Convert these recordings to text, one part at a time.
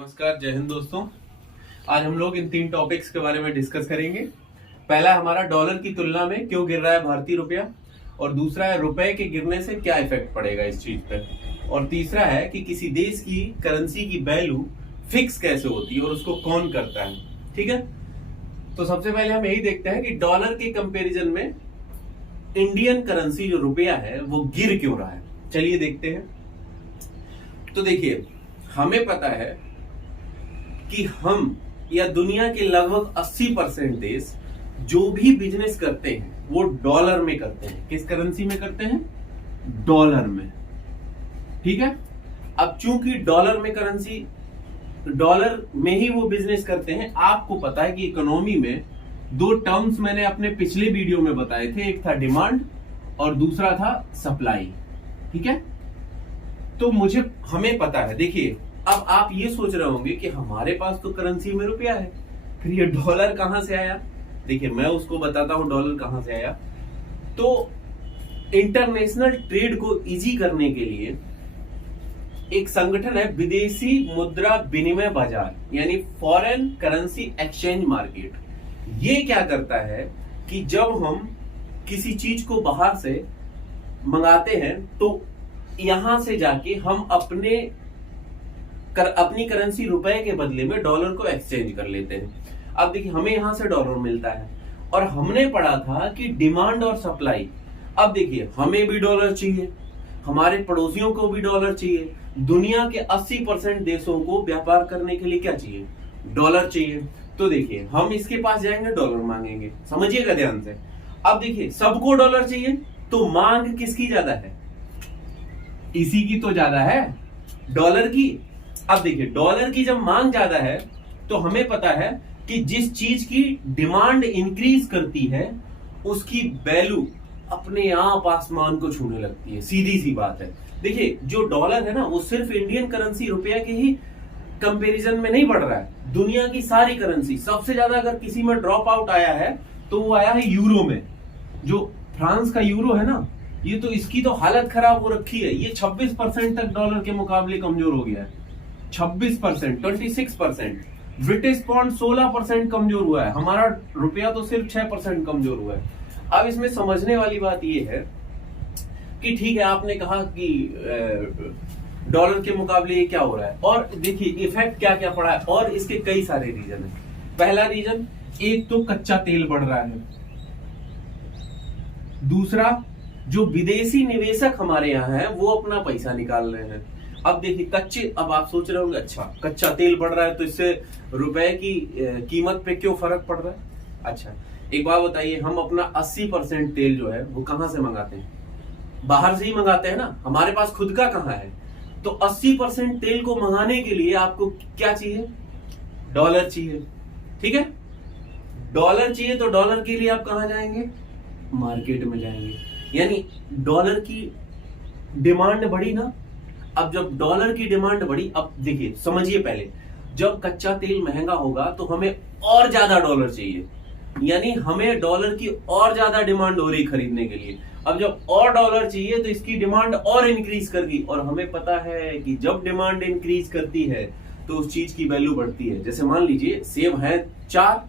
नमस्कार, जय हिंद दोस्तों। आज हम लोग इन 3 टॉपिक्स के बारे में डिस्कस करेंगे। पहला हमारा डॉलर की तुलना में क्यों गिर रहा है भारतीय रुपया, और दूसरा है रुपए के गिरने से क्या इफेक्ट पड़ेगा इस चीज पे, और तीसरा है कि किसी देश की करेंसी की वैल्यू फिक्स कैसे होती है और उसको कौन करता है। ठीक है, तो सबसे पहले हम यही देखते हैं कि डॉलर के कंपेरिजन में इंडियन करेंसी जो रुपया है वो गिर क्यों रहा है। चलिए देखते हैं। तो देखिए, हमें पता है कि हम या दुनिया के लगभग 80% देश जो भी बिजनेस करते हैं वो डॉलर में करते हैं। किस करेंसी में करते हैं? डॉलर में। ठीक है, अब चूंकि डॉलर में ही वो बिजनेस करते हैं, आपको पता है कि इकोनॉमी में 2 टर्म्स मैंने अपने पिछले वीडियो में बताए थे, एक था डिमांड और दूसरा था सप्लाई। ठीक है, तो हमें पता है। देखिए, अब आप ये सोच रहे होंगे कि हमारे पास तो करेंसी में रुपया है, फिर ये डॉलर कहां से आया। देखिए, मैं उसको बताता हूं डॉलर कहां से आया। तो इंटरनेशनल ट्रेड को इजी करने के लिए एक संगठन है विदेशी मुद्रा विनिमय बाजार, यानी फॉरेन करेंसी एक्सचेंज मार्केट। ये क्या करता है कि जब हम किसी चीज को बाहर से मंगाते हैं तो यहां से जाके हम अपनी करेंसी रुपए के बदले में डॉलर को एक्सचेंज कर लेते हैं। अब देखिए, हमें यहां से डॉलर मिलता है और हमने पढ़ा था कि डिमांड और सप्लाई। अब देखिए, हमें भी डॉलर चाहिए, हमारे पड़ोसियों को भी डॉलर चाहिए। दुनिया के 80% देशों को व्यापार करने के लिए क्या चाहिए? डॉलर चाहिए। तो देखिए, हम इसके पास जाएंगे, डॉलर मांगेंगे। समझिएगा ध्यान से। अब देखिए, सबको डॉलर चाहिए तो मांग किसकी ज्यादा है? इसी की तो ज्यादा है, डॉलर की। अब देखिए, डॉलर की जब मांग ज्यादा है तो हमें पता है कि जिस चीज की डिमांड इंक्रीज करती है उसकी वैल्यू अपने आप आसमान को छूने लगती है। सीधी सी बात है। देखिए, जो डॉलर है ना, वो सिर्फ इंडियन करेंसी रुपया के ही कंपैरिजन में नहीं बढ़ रहा है। दुनिया की सारी करेंसी, सबसे ज्यादा अगर किसी में ड्रॉप आउट आया है तो वो आया है यूरो में। जो फ्रांस का यूरो है ना, ये तो इसकी तो हालत खराब हो रखी है। ये 26% तक डॉलर के मुकाबले कमजोर हो गया है। 26%, 26%। ब्रिटिश पाउंड 16% कमजोर हुआ है। हमारा रुपया तो सिर्फ 6% कमजोर हुआ है। अब इसमें समझने वाली बात यह है कि ठीक है, आपने कहा कि डॉलर के मुकाबले ये क्या हो रहा है, और देखिए इफेक्ट क्या क्या पड़ा है, और इसके कई सारे रीजन है। पहला रीजन, एक तो कच्चा तेल बढ़ रहा है। दूसरा, जो विदेशी निवेशक हमारे यहाँ है वो अपना पैसा निकाल रहे हैं। अब देखिए, अब आप सोच रहे होंगे, अच्छा कच्चा तेल बढ़ रहा है तो इससे रुपए की कीमत पे क्यों फर्क पड़ रहा है। अच्छा, एक बात बताइए, हम अपना 80% तेल जो है वो कहां से मंगाते हैं? बाहर से ही मंगाते हैं ना, हमारे पास खुद का कहां है। तो 80% तेल को मंगाने के लिए आपको क्या चाहिए? डॉलर चाहिए। ठीक है, डॉलर चाहिए तो डॉलर के लिए आप कहां जाएंगे? मार्केट में जाएंगे। यानी डॉलर की डिमांड बढ़ी ना। अब जब डॉलर की डिमांड बढ़ी, अब देखिए समझिए, पहले जब कच्चा तेल महंगा होगा तो हमें और ज्यादा डॉलर चाहिए, यानी हमें डॉलर की और ज्यादा डिमांड हो रही खरीदने के लिए। अब जब और डॉलर चाहिए तो इसकी डिमांड और इंक्रीज कर गई, और हमें पता है कि जब डिमांड इंक्रीज करती है तो उस चीज की वैल्यू बढ़ती है। जैसे मान लीजिए, सेब है 4,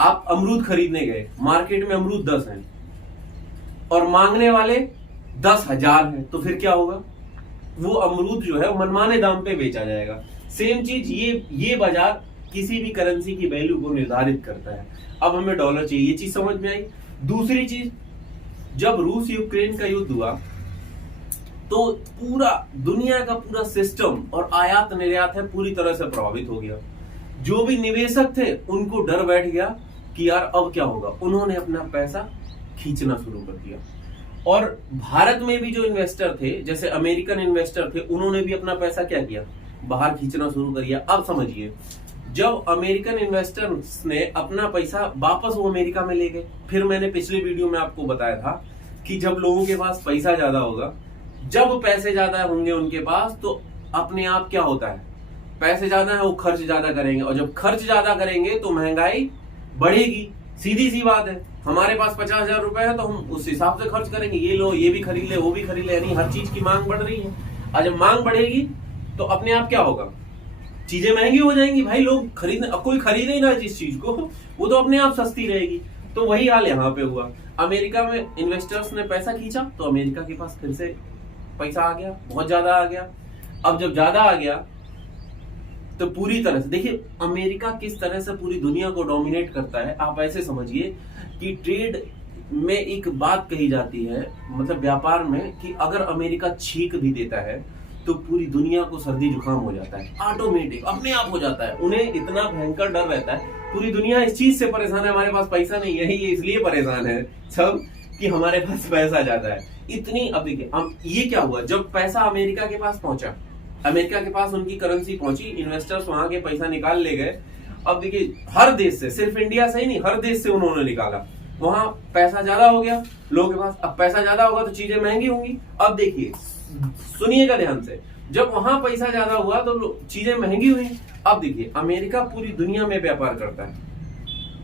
आप अमरूद खरीदने गए, मार्केट में अमरूद 10 है और मांगने वाले 10,000 है, तो फिर क्या होगा? वो अमरूद जो है मनमाने दाम पे बेचा जाएगा। सेम चीज ये बाजार किसी भी करेंसी की वैल्यू को निर्धारित करता है। अब हमें डॉलर चाहिए, ये चीज समझ में आई। दूसरी चीज, जब रूस यूक्रेन का युद्ध हुआ तो पूरा दुनिया का पूरा सिस्टम और आयात निर्यात है पूरी तरह से प्रभावित हो गया। जो भी निवेशक थे उनको डर बैठ गया कि यार अब क्या होगा। उन्होंने अपना पैसा खींचना शुरू कर दिया। और भारत में भी जो इन्वेस्टर थे, जैसे अमेरिकन इन्वेस्टर थे, उन्होंने भी अपना पैसा क्या किया? बाहर खींचना शुरू कर दिया। अब समझिए, जब अमेरिकन इन्वेस्टर्स ने अपना पैसा वापस वो अमेरिका में ले गए, फिर मैंने पिछले वीडियो में आपको बताया था कि जब लोगों के पास पैसा ज्यादा होगा, जब पैसे ज्यादा होंगे उनके पास, तो अपने आप क्या होता है? पैसे ज्यादा है वो खर्च ज्यादा करेंगे, और जब खर्च ज्यादा करेंगे तो महंगाई बढ़ेगी। सीधी सी बात है। हमारे पास 50,000 रुपए है तो हम उस हिसाब से खर्च करेंगे। ये लो, ये भी खरीद ले, वो भी खरीद ले, यानी हर चीज की मांग बढ़ रही है। और जब मांग बढ़ेगी तो अपने आप क्या होगा? चीजें महंगी हो जाएंगी भाई, लोग खरीदने, अब कोई खरीदे ही ना जिस चीज को, वो तो अपने आप सस्ती रहेगी। तो वही हाल यहाँ पे हुआ। अमेरिका में इन्वेस्टर्स ने पैसा खींचा तो अमेरिका के पास फिर से पैसा आ गया, बहुत ज्यादा आ गया। अब जब ज्यादा आ गया तो पूरी तरह से देखिए अमेरिका किस तरह से पूरी दुनिया को डोमिनेट करता है। आप ऐसे समझिए कि ट्रेड में एक बात कही जाती है, मतलब व्यापार में, कि अगर अमेरिका छींक भी देता है तो पूरी दुनिया को सर्दी जुकाम हो जाता है, ऑटोमेटिक अपने आप हो जाता है। उन्हें इतना भयंकर डर रहता है, पूरी दुनिया इस चीज से परेशान है, हमारे पास पैसा नहीं है, ये इसलिए परेशान है सब कि हमारे पास पैसा ज्यादा है। इतनी, अब देखिए ये क्या हुआ, जब पैसा अमेरिका के पास पहुंचा, अमेरिका के पास उनकी करेंसी पहुंची, इन्वेस्टर्स वहां के पैसा निकाल ले गए। अब देखिए हर देश से, सिर्फ इंडिया से ही नहीं, हर देश से उन्होंने निकाला, वहां पैसा ज्यादा हो गया लोगों के पास। अब पैसा ज्यादा होगा तो चीजें महंगी होंगी। अब देखिए सुनिएगा ध्यान से, जब वहां पैसा ज्यादा हुआ तो चीजें महंगी हुई। अब देखिए अमेरिका पूरी दुनिया में व्यापार करता है,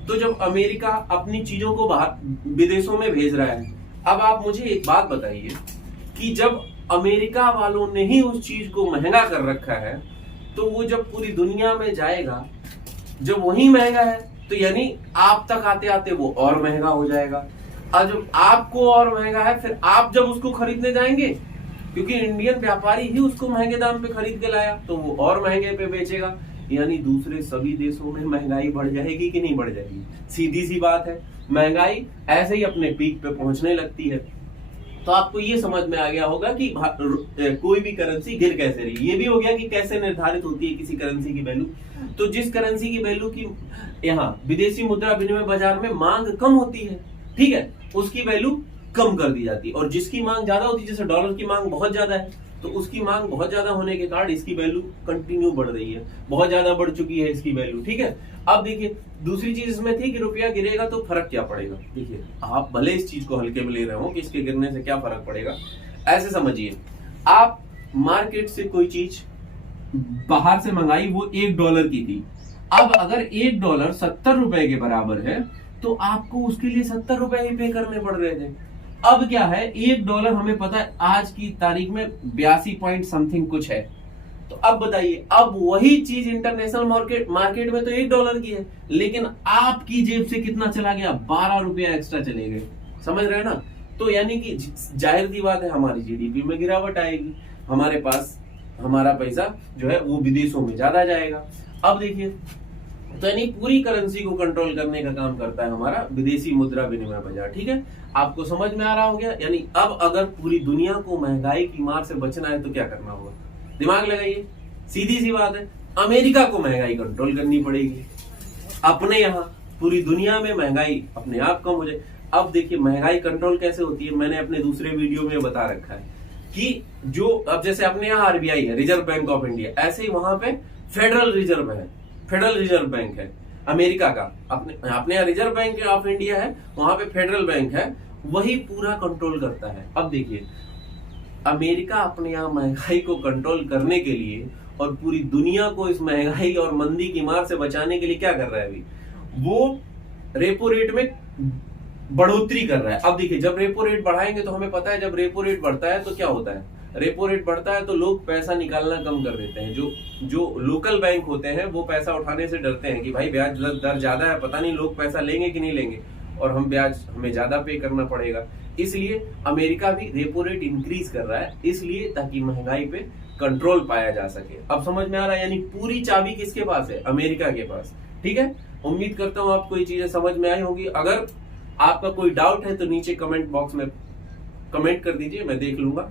तो जब अमेरिका अपनी चीजों को बाहर विदेशों में भेज रहा है, अब आप मुझे एक बात बताइए कि जब अमेरिका वालों ने ही उस चीज को महंगा कर रखा है, तो वो जब पूरी दुनिया में जाएगा, जब वही महंगा है, तो यानी आप तक आते आते वो और महंगा हो जाएगा। और जब आपको और महंगा है, फिर आप जब उसको खरीदने जाएंगे, क्योंकि इंडियन व्यापारी ही उसको महंगे दाम पे खरीद के लाया, तो वो और महंगे पे बेचेगा, यानी दूसरे सभी देशों में महंगाई बढ़ जाएगी कि नहीं बढ़ जाएगी? सीधी सी बात है, महंगाई ऐसे ही अपने पीक पे पहुंचने लगती है। तो आपको ये समझ में आ गया होगा कि कोई भी करेंसी गिर कैसे रही। ये भी हो गया कि कैसे निर्धारित होती है किसी करेंसी की वैल्यू। तो जिस करेंसी की वैल्यू की यहाँ विदेशी मुद्रा विनिमय बाजार में मांग कम होती है, ठीक है, उसकी वैल्यू कम कर दी जाती है। और जिसकी मांग ज्यादा होती है, जैसे डॉलर की मांग बहुत ज्यादा है, तो उसकी मांग बहुत ज्यादा होने के कारण इसकी वैल्यू कंटिन्यू बढ़ रही है, बहुत ज्यादा बढ़ चुकी है इसकी वैल्यू, ठीक है। अब देखिए दूसरी चीज इसमें थी कि रुपया गिरेगा तो फर्क क्या पड़ेगा। देखिए आप भले इस चीज को हल्के में ले रहे हो कि इसके गिरने से क्या फर्क पड़ेगा, ऐसे समझिए, आप मार्केट से कोई चीज बाहर से मंगाई, वो $1 की थी। अब अगर $1 70 रुपए के बराबर है, तो आपको उसके लिए 70 रुपए ही पे करने पड़ रहे थे। अब क्या है, $1 हमें पता है आज की तारीख में 82 पॉइंट समथिंग कुछ है। तो अब बताइए, अब वही चीज इंटरनेशनल मार्केट में तो $1 की है, लेकिन आपकी जेब से कितना चला गया, 12 रुपया एक्स्ट्रा चले गए। समझ रहे हैं ना? तो यानी कि जाहिर सी बात है हमारी जीडीपी में गिरावट आएगी, हमारे पास हमारा पैसा जो है वो विदेशों में ज्यादा जाएगा। अब देखिए, तो यानी पूरी करेंसी को कंट्रोल करने का काम करता है हमारा विदेशी मुद्रा विनिमय बाजार, ठीक है। आपको समझ में आ रहा हो गया? यानी अब अगर पूरी दुनिया को महंगाई की मार से बचना है तो क्या करना होगा, दिमाग लगाइए, सीधी सी बात है, अमेरिका को महंगाई कंट्रोल करनी पड़ेगी। अपने यहाँ पूरी दुनिया में महंगाई अपने आप कम हो जाए। अब देखिए महंगाई कंट्रोल कैसे होती है, मैंने अपने दूसरे वीडियो में बता रखा है कि जो अब जैसे अपने यहाँ आरबीआई है, रिजर्व बैंक ऑफ इंडिया, ऐसे ही वहां पे फेडरल रिजर्व है, फेडरल रिजर्व बैंक है अमेरिका का। अपने यहाँ रिजर्व बैंक ऑफ इंडिया है, वहां पे फेडरल बैंक है, वही पूरा कंट्रोल करता है। अब देखिए अमेरिका अपने यहाँ महंगाई को कंट्रोल करने के लिए और पूरी दुनिया को इस महंगाई और मंदी की मार से बचाने के लिए क्या कर रहा है, अभी वो रेपो रेट में बढ़ोतरी कर रहा है। अब देखिए जब रेपो रेट बढ़ाएंगे तो हमें पता है जब रेपो रेट बढ़ता है तो क्या होता है, रेपो रेट बढ़ता है तो लोग पैसा निकालना कम कर देते हैं। जो लोकल बैंक होते हैं वो पैसा उठाने से डरते हैं कि भाई ब्याज दर ज्यादा है, पता नहीं लोग पैसा लेंगे कि नहीं लेंगे और हमें ज्यादा पे करना पड़ेगा। इसलिए अमेरिका भी रेपो रेट इंक्रीज कर रहा है, इसलिए ताकि महंगाई पे कंट्रोल पाया जा सके। अब समझ में आ रहा है, यानी पूरी चाबी किसके पास है, अमेरिका के पास, ठीक है। उम्मीद करता हूं आपको ये चीजें समझ में आई होगी। अगर आपका कोई डाउट है तो नीचे कमेंट बॉक्स में कमेंट कर दीजिए, मैं देख लूंगा।